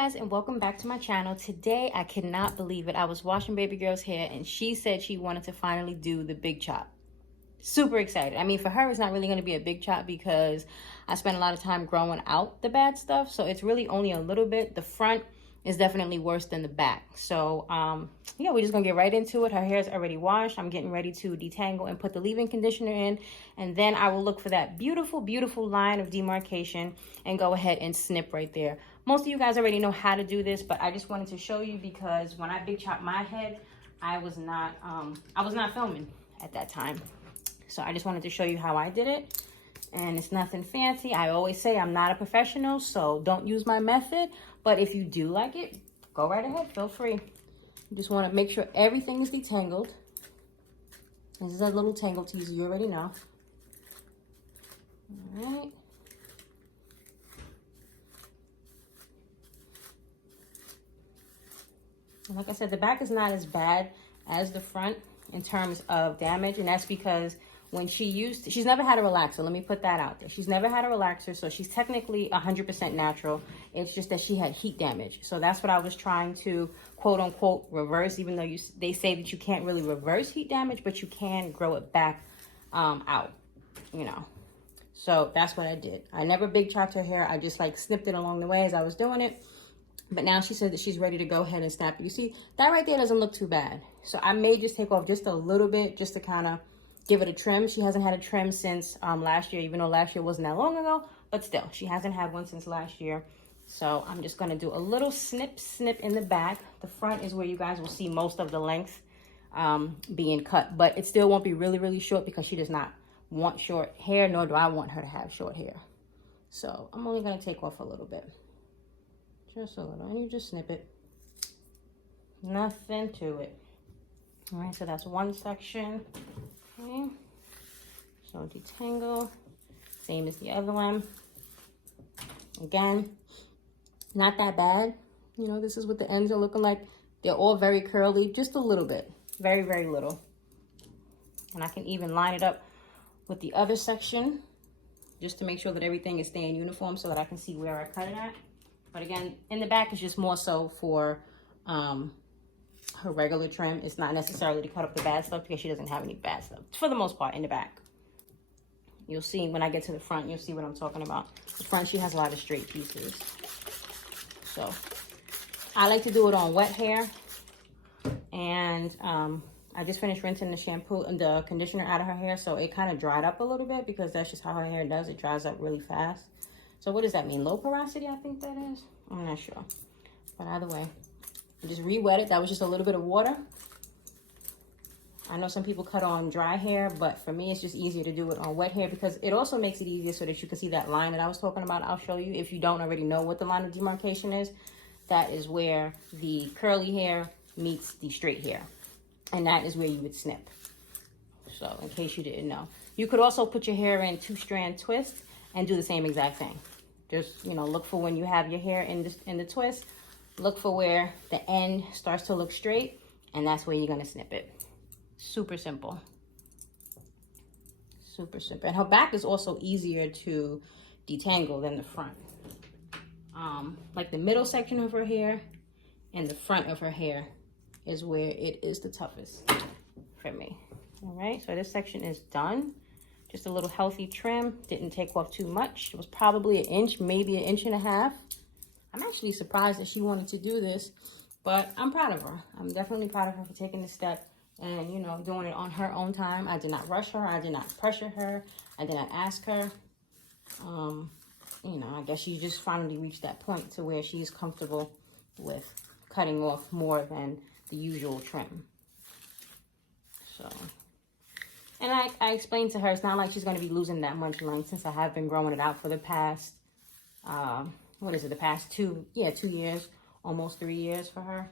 guys, and welcome back to my channel. Today I cannot believe it. I was washing baby girl's hair and she said she wanted to finally do the big chop. Super excited. I mean, for her it's not really going to be a big chop because I spent a lot of time growing out the bad stuff, so it's really only a little bit. The front is definitely worse than the back. So yeah, we're just gonna get right into it. Her hair is already washed. I'm getting ready to detangle and put the leave-in conditioner in, and then I will look for that beautiful line of demarcation and go ahead and snip right there. Most of you guys already know how to do this, but I just wanted to show you because when I big chopped my head, I was not filming at that time. So I just wanted to show you how I did it. And it's nothing fancy. I always say I'm not a professional, so don't use my method. But if you do like it, go right ahead, feel free. You just want to make sure everything is detangled. This is a little tangle teaser, you already know. All right. And like I said, the back is not as bad as the front in terms of damage, and that's because when she's never had a relaxer. Let me put that out there. She's never had a relaxer, so she's technically 100% natural. It's just that she had heat damage. So that's what I was trying to quote unquote reverse, even though they say that you can't really reverse heat damage, but you can grow it back out, you know. So that's what I did. I never big chopped her hair. I just like snipped it along the way as I was doing it. But now she said that she's ready to go ahead and snap it. You see, that right there doesn't look too bad. So I may just take off just a little bit just to kind of give it a trim. She hasn't had a trim since last year, even though last year wasn't that long ago, but still, she hasn't had one since last year. So I'm just gonna do a little snip in the back. The front is where you guys will see most of the length being cut, but it still won't be really short because she does not want short hair, nor do I want her to have short hair. So I'm only gonna take off a little bit, just a little, and you just snip it. Nothing to it. All right, so that's one section. Okay, so detangle, same as the other one. Again, not that bad. You know, this is what the ends are looking like. They're all very curly, just a little bit, very little. And I can even line it up with the other section just to make sure that everything is staying uniform so that I can see where I cut it at. But again, in the back is just more so for her regular trim. It's not necessarily to cut up the bad stuff because she doesn't have any bad stuff for the most part in the back. You'll see when I get to the front, you'll see what I'm talking about. The front, she has a lot of straight pieces. So I like to do it on wet hair. And I just finished rinsing the shampoo and the conditioner out of her hair, so it kind of dried up a little bit because that's just how her hair does. It dries up really fast. So what does that mean? Low porosity, I think that is. I'm not sure. But either way, just re-wet it. That was just a little bit of water. I know some people cut on dry hair, but for me, it's just easier to do it on wet hair because it also makes it easier so that you can see that line that I was talking about. I'll show you if you don't already know what the line of demarcation is. That is where the curly hair meets the straight hair. And that is where you would snip. So in case you didn't know. You could also put your hair in 2-strand twist and do the same exact thing. Just, you know, look for when you have your hair in the twist. Look for where the end starts to look straight, and that's where you're gonna snip it. Super simple. Super simple. And her back is also easier to detangle than the front. Like the middle section of her hair and the front of her hair is where it is the toughest for me. All right, so this section is done. Just a little healthy trim. Didn't take off too much. It was probably an inch, maybe an inch and a half. I'm actually surprised that she wanted to do this, but I'm proud of her. I'm definitely proud of her for taking this step and, you know, doing it on her own time. I did not rush her. I did not pressure her. I did not ask her. You know, I guess she just finally reached that point to where she's comfortable with cutting off more than the usual trim. So, and I explained to her, it's not like she's going to be losing that much length since I have been growing it out for the past, what is it, the past 2 years, almost 3 years for her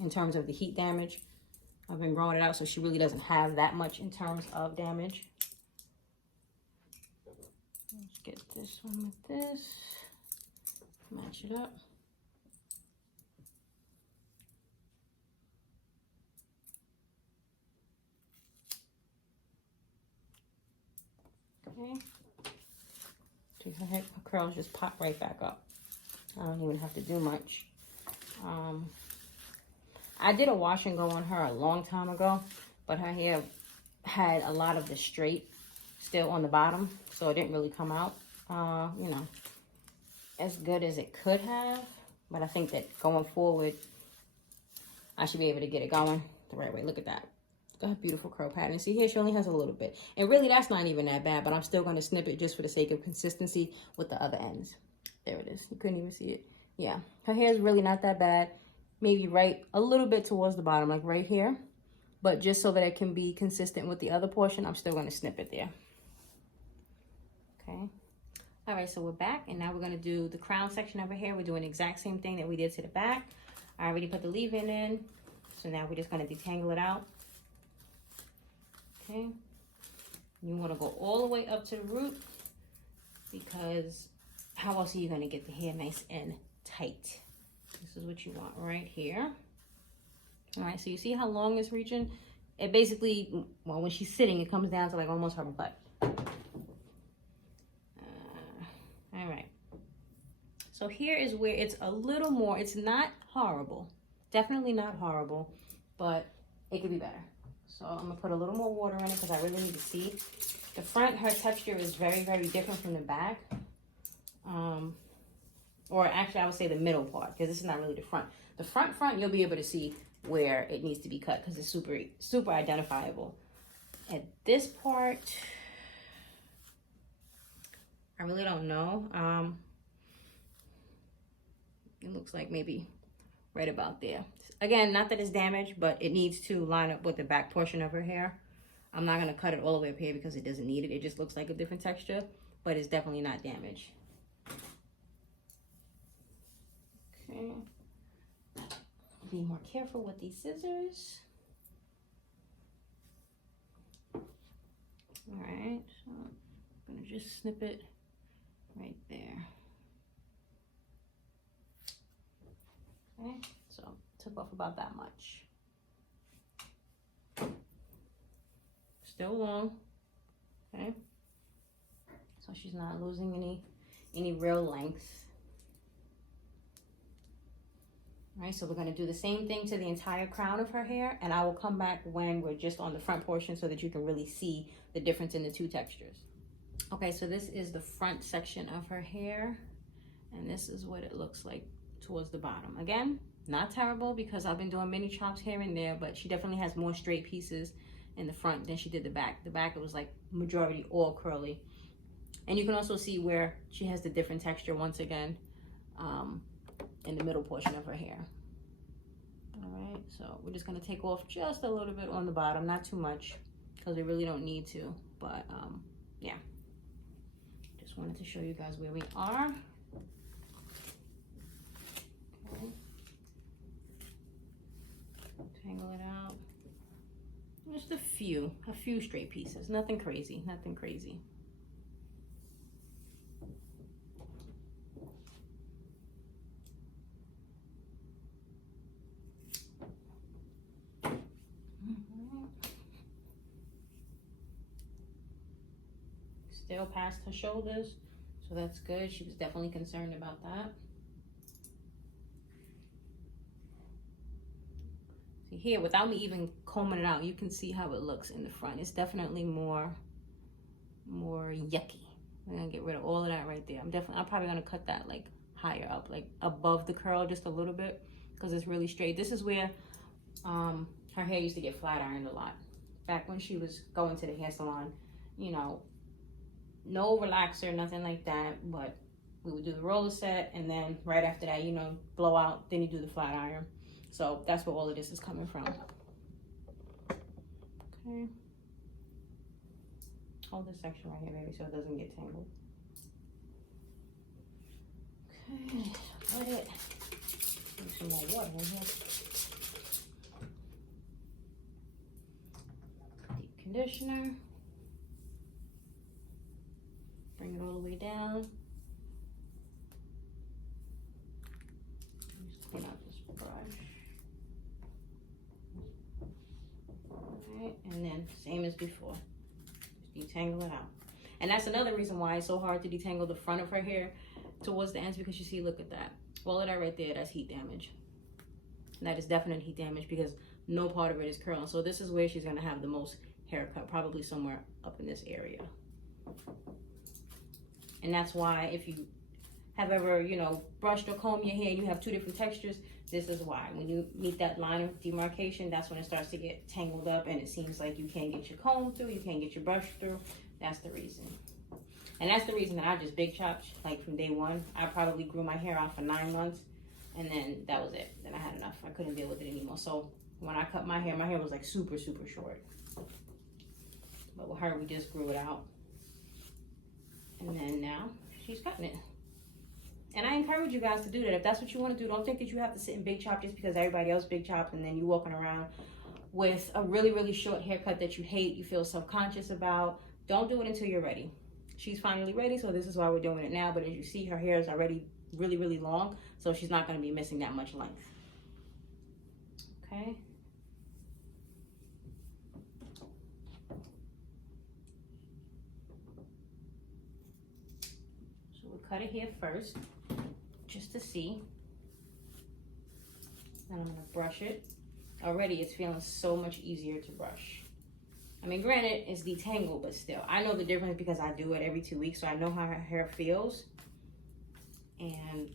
in terms of the heat damage. I've been growing it out, so she really doesn't have that much in terms of damage. Let's get this one with this, match it up. Okay. Her curls just pop right back up. I don't even have to do much. I did a wash and go on her a long time ago, but her hair had a lot of the straight still on the bottom, so it didn't really come out, you know, as good as it could have. But I think that going forward, I should be able to get it going the right way. Look at that. Got a beautiful curl pattern. See here, she only has a little bit. And really, that's not even that bad, but I'm still going to snip it just for the sake of consistency with the other ends. There it is. You couldn't even see it. Yeah, her hair is really not that bad. Maybe right a little bit towards the bottom, like right here. But just so that it can be consistent with the other portion, I'm still going to snip it there. Okay. All right, so we're back, and now we're going to do the crown section of her hair. We're doing the exact same thing that we did to the back. I already put the leave-in in, so now we're just going to detangle it out. Okay. You want to go all the way up to the root, because how else are you going to get the hair nice and tight? This is what you want right here. All right, so you see how long it's reaching? It basically, well, when she's sitting, it comes down to like almost her butt. All right. So here is where it's a little more, it's not horrible. Definitely not horrible, but it could be better. So I'm gonna put a little more water in it because I really need to see. The front, her texture is very, very different from the back. Or actually I would say the middle part, because this is not really the front. The front, you'll be able to see where it needs to be cut because it's super, super identifiable. At this part, I really don't know. It looks like maybe right about there. Again, not that it's damaged, but it needs to line up with the back portion of her hair. I'm not going to cut it all the way up here because it doesn't need it. It just looks like a different texture, but it's definitely not damaged. Okay. Be more careful with these scissors. All right, so I'm going to just snip it right there. Okay, so took off about that much. Still long, okay? So she's not losing any real length. All right, so we're gonna do the same thing to the entire crown of her hair, and I will come back when we're just on the front portion so that you can really see the difference in the two textures. Okay, so this is the front section of her hair, and this is what it looks like towards the bottom. Again, not terrible because I've been doing mini chops here and there, but she definitely has more straight pieces in the front than she did the back. The back, it was like majority all curly. And you can also see where she has the different texture once again in the middle portion of her hair. All right, so we're just gonna take off just a little bit on the bottom, not too much because we really don't need to, but yeah. Just wanted to show you guys where we are. Okay. Tangle it out. Just a few straight pieces. Nothing crazy, nothing crazy. Still past her shoulders, so that's good. She was definitely concerned about that. See here, without me even combing it out, you can see how it looks in the front. It's definitely more yucky. I'm gonna get rid of all of that right there. I'm probably gonna cut that like higher up, like above the curl just a little bit, because it's really straight. This is where her hair used to get flat ironed a lot. Back when she was going to the hair salon, you know, no relaxer, nothing like that, but we would do the roller set, and then right after that, you know, blow out, then you do the flat iron. So that's where all of this is coming from. Okay. Hold this section right here, baby, so it doesn't get tangled. Okay, let it. There's some more water in here. Deep conditioner. Bring it all the way down. Just clean out this brush. Alright, and then same as before. Just detangle it out. And that's another reason why it's so hard to detangle the front of her hair towards the ends, because you see, look at that. All of that right there, that's heat damage. And that is definite heat damage because no part of it is curling. So this is where she's gonna have the most haircut, probably somewhere up in this area. And that's why if you have ever, you know, brushed or combed your hair and you have two different textures, this is why. When you meet that line of demarcation, that's when it starts to get tangled up and it seems like you can't get your comb through, you can't get your brush through. That's the reason. And that's the reason that I just big chopped, like from day one. I probably grew my hair out for 9 months and then that was it. Then I had enough. I couldn't deal with it anymore. So when I cut my hair was like super, super short. But with her, we just grew it out. And then now she's cutting it. And I encourage you guys to do that. If that's what you want to do, don't think that you have to sit and big chop just because everybody else big chopped and then you walking around with a really, really short haircut that you hate, you feel self-conscious about. Don't do it until you're ready. She's finally ready, so this is why we're doing it now. But as you see, her hair is already really, really long, so she's not going to be missing that much length. Okay. So we'll cut it here first, just to see. Then I'm going to brush it. Already, it's feeling so much easier to brush. I mean, granted, it's detangled, but still. I know the difference because I do it every 2 weeks, so I know how her hair feels. And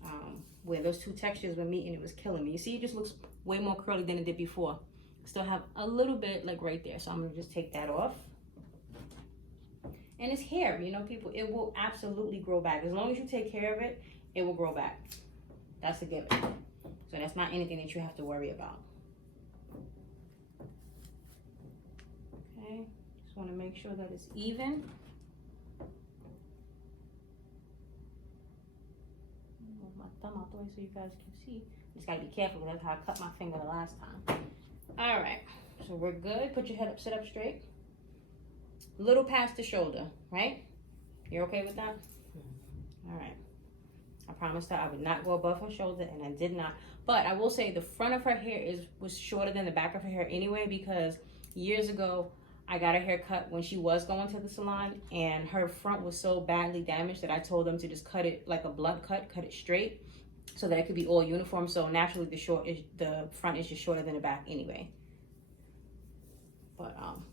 where those two textures were meeting, it was killing me. You see, it just looks way more curly than it did before. Still have a little bit, like, right there. So I'm going to just take that off. And it's hair, you know, people. It will absolutely grow back. As long as you take care of it, it will grow back. That's a given. So that's not anything that you have to worry about. Okay, just want to make sure that it's even. Move my thumb out the way so you guys can see. Just gotta be careful because that's how I cut my finger the last time. All right, so we're good. Put your head up, sit up straight. Little past the shoulder, right? You're okay with that? All right. I promised her I would not go above her shoulder, and I did not. But I will say the front of her hair was shorter than the back of her hair anyway, because years ago, I got her hair cut when she was going to the salon, and her front was so badly damaged that I told them to just cut it like a blunt cut it straight, so that it could be all uniform. So naturally, the front is just shorter than the back anyway.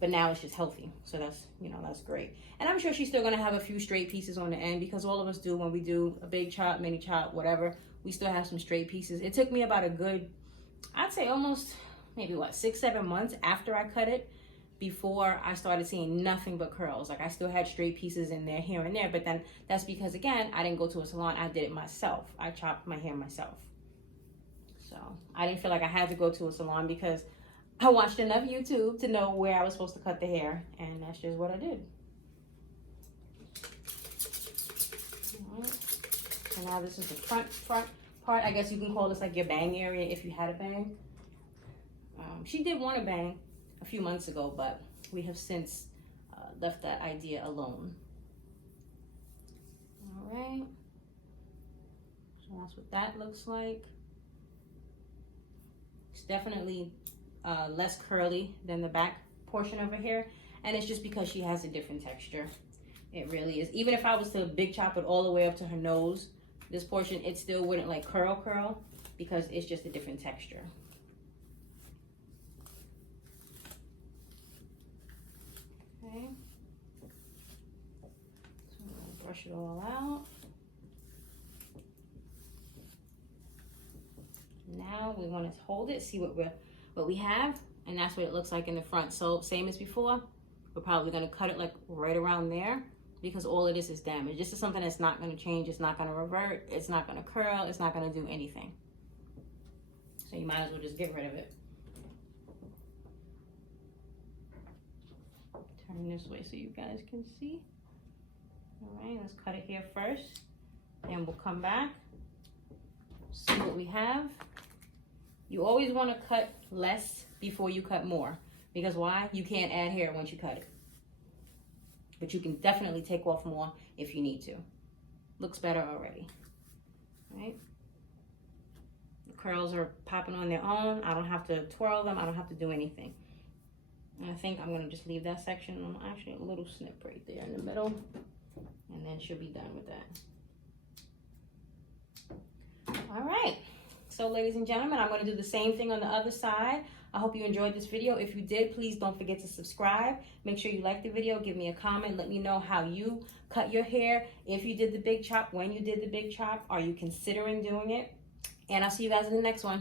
But now it's just healthy, so that's, you know, that's great. And I'm sure she's still gonna have a few straight pieces on the end, because all of us do when we do a big chop, mini chop, whatever. We still have some straight pieces. It took me about a good, I'd say almost maybe 6-7 months after I cut it before I started seeing nothing but curls. Like, I still had straight pieces in there here and there, but then that's because, again, I didn't go to a salon. I did it myself. I chopped my hair myself. So I didn't feel like I had to go to a salon because I watched enough YouTube to know where I was supposed to cut the hair, and that's just what I did. All right. So now this is the front part. I guess you can call this like your bang area if you had a bang. She did want a bang a few months ago, but we have since left that idea alone. All right. So that's what that looks like. It's definitely less curly than the back portion of her hair, and it's just because she has a different texture. It really is. Even if I was to big chop it all the way up to her nose, this portion, it still wouldn't like curl because it's just a different texture. Okay, so I'm gonna brush it all out. Now we want to hold it, see what we have, and that's what it looks like in the front. So same as before, we're probably going to cut it like right around there, because all of this is damaged. This is something that's not going to change. It's not going to revert. It's not going to curl. It's not going to do anything. So you might as well just get rid of it. Turn this way so you guys can see. All right, let's cut it here first, and we'll come back, see what we have. You always want to cut less before you cut more, because why? You can't add hair once you cut it. But you can definitely take off more if you need to. Looks better already, right? The curls are popping on their own. I don't have to twirl them. I don't have to do anything. And I think I'm going to just leave that section. Actually, a little snip right there in the middle, and then she'll be done with that. All right. So ladies and gentlemen, I'm going to do the same thing on the other side. I hope you enjoyed this video. If you did, please don't forget to subscribe. Make sure you like the video. Give me a comment. Let me know how you cut your hair. If you did the big chop, when you did the big chop, are you considering doing it? And I'll see you guys in the next one.